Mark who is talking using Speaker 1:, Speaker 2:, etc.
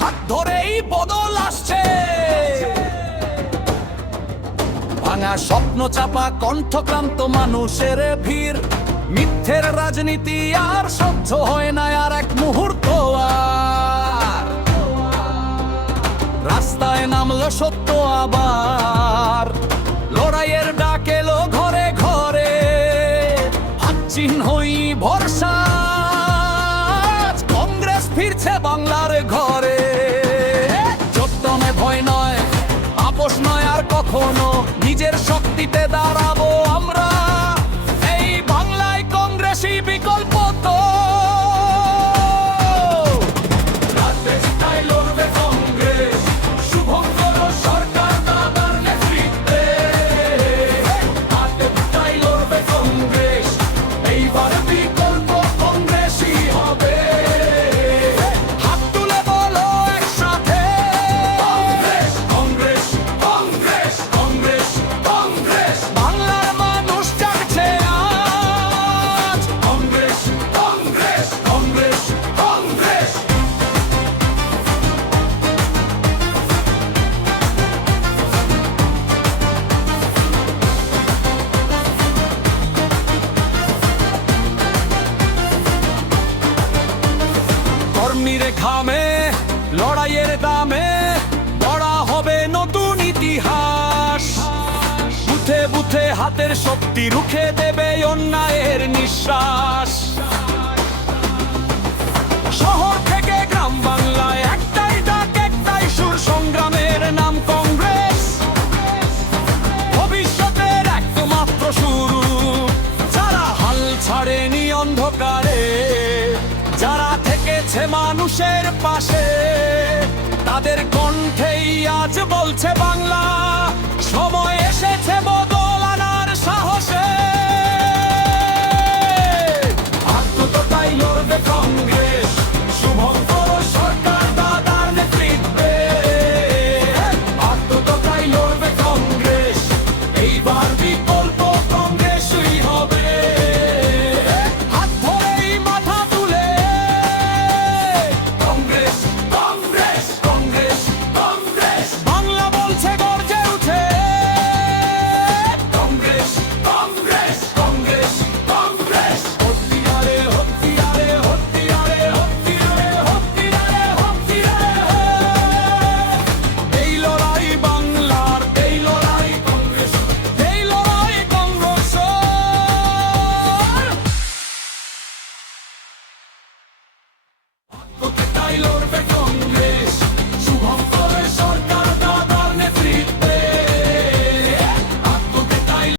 Speaker 1: হাত ধরেই বদল আসছে। ভাঙা স্বপ্ন চাপা কণ্ঠক্রান্ত মানুষের ভিড়। মিথ্যের রাজনীতি আর সহ্য হয় না, আর এক মুহূর্ত রাস্তায় নামলো সত্য আবার। লড়াইয়ের ডাক এলো ঘরে ঘরে। চিহ্নই ভরসা। কংগ্রেস ফিরছে বাংলার ঘরে। কখনো নিজের শক্তিতে দাঁড়াবো আমরা। এই বাংলায় কংগ্রেসই কর্মীর ঘামে, লড়াইয়ের দামে গড়া হবে নতুন ইতিহাস। বুথে বুথে হাতের শক্তি রুখে দেবে অন্যায়ের নিঃশ্বাস। থেকেছে মানুষের পাশে। তাদের কণ্ঠেই আজ বলছে বাংলা। সময়